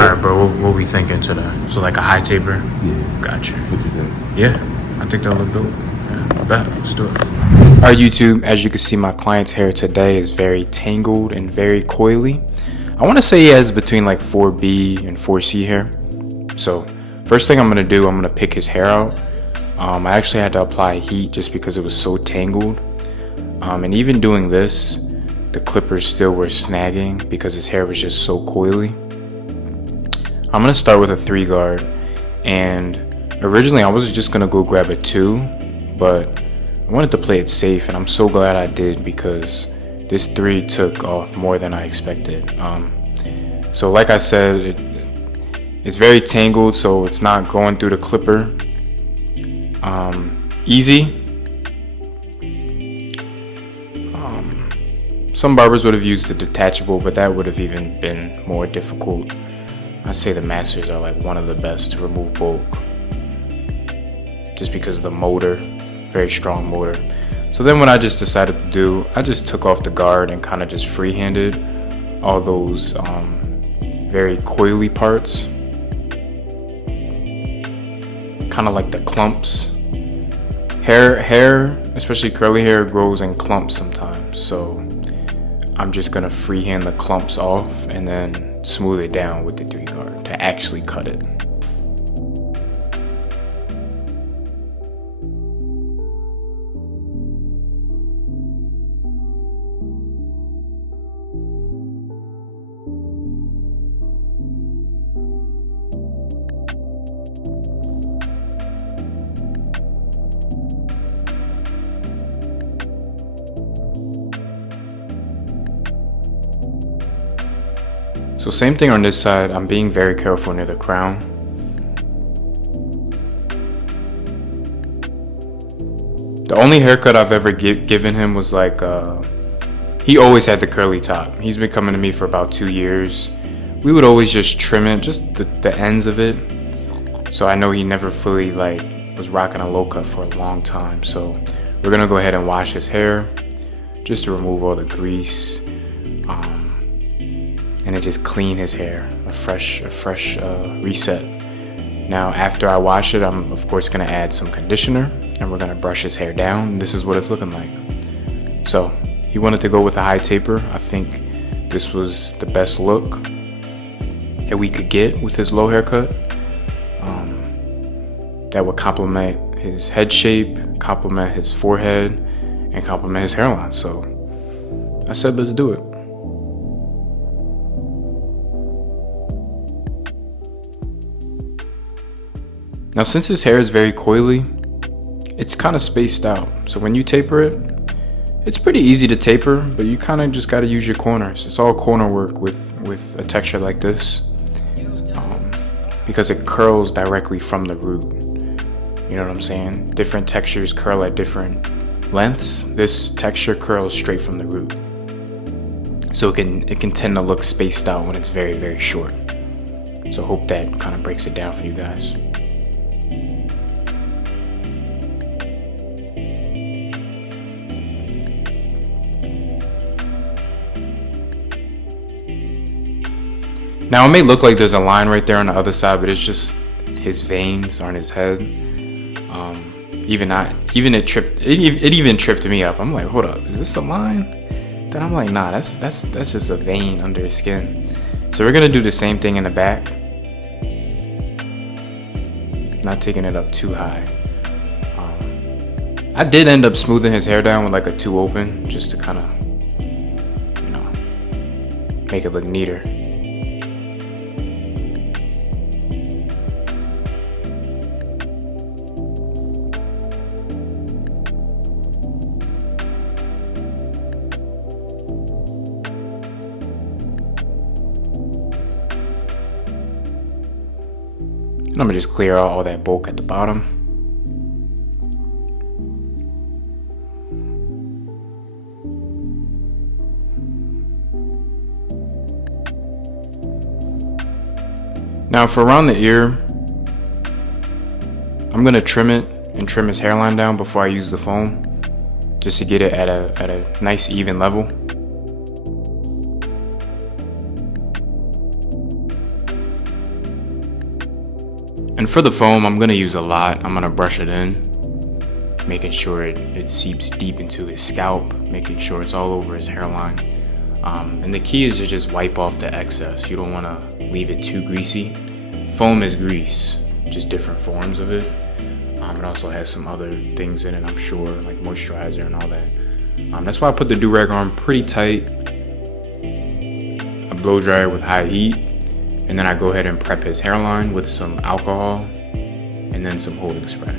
Alright, bro, what we thinking today? So like a high taper? Yeah. Gotcha. What you think? Yeah, I think that'll look dope. Yeah, I bet. Let's do it. Alright, YouTube, as you can see, my client's hair today is very tangled and very coily. I want to say he has between like 4B and 4C hair. So first thing I'm going to do, I'm going to pick his hair out. I actually had to apply heat just because it was so tangled. And even doing this, the clippers still were snagging because his hair was just so coily. I'm going to start with a 3 guard. And originally I was just going to go grab a 2, but I wanted to play it safe, and I'm so glad I did because this 3 took off more than I expected. So like I said, it's very tangled, so it's not going through the clipper easy. Some barbers would have used the detachable, but that would have even been more difficult. I'd say the Masters are like one of the best to remove bulk, just because of the motor, very strong motor. So then what I just decided to do, I just took off the guard and kind of just freehanded all those very coily parts, kind of like the clumps. Hair, especially curly hair, grows in clumps sometimes, so I'm just gonna freehand the clumps off and then smooth it down with the 3 guard to actually cut it. So same thing on this side, I'm being very careful near the crown. The only haircut I've ever given him was like, he always had the curly top. He's been coming to me for about 2 years. We would always just trim it, just the ends of it. So I know he never fully was rocking a low cut for a long time. So we're gonna go ahead and wash his hair just to remove all the grease. And it just clean his hair, a fresh reset. Now after I wash it, I'm of course gonna add some conditioner and we're gonna brush his hair down. This is what it's looking like. So he wanted to go with a high taper. I think this was the best look that we could get with his low haircut. That would complement his head shape, complement his forehead, and complement his hairline. So I said, let's do it. Now since his hair is very coily, it's kind of spaced out. So when you taper it, it's pretty easy to taper, but you kind of just got to use your corners. It's all corner work with a texture like this, because it curls directly from the root. You know what I'm saying? Different textures curl at different lengths. This texture curls straight from the root. So it can tend to look spaced out when it's very, very short. So I hope that kind of breaks it down for you guys. Now it may look like there's a line right there on the other side, but it's just his veins on his head. It even tripped me up. I'm like, hold up, is this a line? Then I'm like, nah, that's just a vein under his skin. So we're gonna do the same thing in the back. Not taking it up too high. I did end up smoothing his hair down with like a 2 open, just to kind of, make it look neater. I'm gonna just clear out all that bulk at the bottom. Now for around the ear, I'm gonna trim it and trim his hairline down before I use the foam, just to get it at a nice even level. And for the foam, I'm gonna use a lot. I'm gonna brush it in, making sure it seeps deep into his scalp, making sure it's all over his hairline. And the key is to just wipe off the excess. You don't wanna leave it too greasy. Foam is grease, just different forms of it. It also has some other things in it, I'm sure, like moisturizer and all that. That's why I put the do-rag on pretty tight. I blow dry it with high heat, and then I go ahead and prep his hairline with some alcohol and then some holding spray.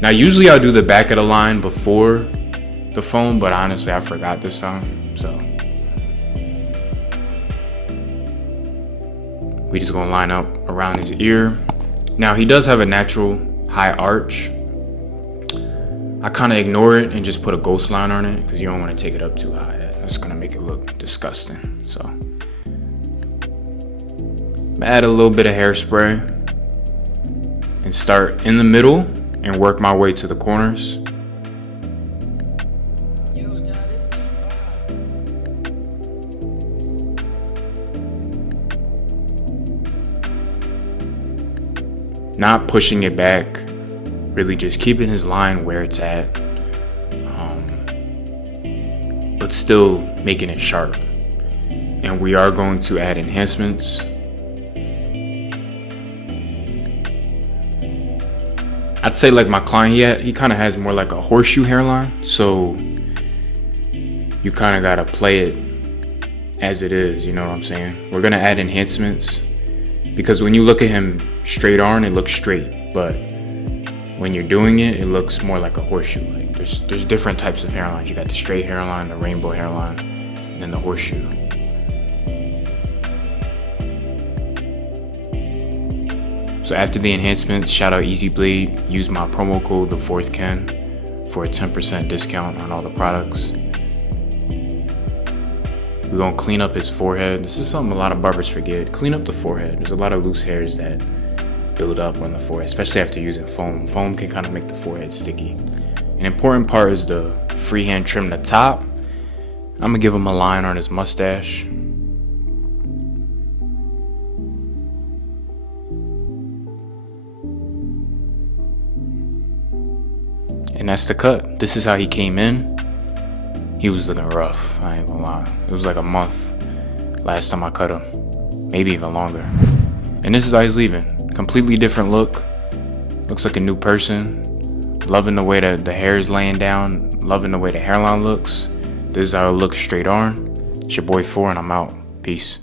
Now, usually I'll do the back of the line before the foam, but honestly, I forgot this time, so. We just gonna line up around his ear. Now, he does have a natural high arch. I kind of ignore it and just put a ghost line on it because you don't want to take it up too high. That's gonna make it look disgusting. So add a little bit of hairspray and start in the middle and work my way to the corners. Not pushing it back, really just keeping his line where it's at, but still making it sharp. And we are going to add enhancements. I'd say like my client, he kind of has more like a horseshoe hairline, so you kind of got to play it as it is, you know what I'm saying? We're going to add enhancements because when you look at him straight on, it looks straight, but when you're doing it, it looks more like a horseshoe. Like there's different types of hairlines. You got the straight hairline, the rainbow hairline, and then the horseshoe. So after the enhancements, shout out Easy Blade. Use my promo code the4thken for a 10% discount on all the products. We're gonna clean up his forehead. This is something a lot of barbers forget. Clean up the forehead. There's a lot of loose hairs that build up on the forehead, especially after using foam. Foam can kind of make the forehead sticky. An important part is the freehand trim the top. I'm gonna give him a line on his mustache. And that's the cut. This is how he came in. He was looking rough, I ain't gonna lie. It was like a month last time I cut him, maybe even longer. And this is how he's leaving. Completely different look. Looks like a new person. Loving the way that the hair is laying down. Loving the way the hairline looks. This is how it looks straight on. It's your boy 4 and I'm out. Peace.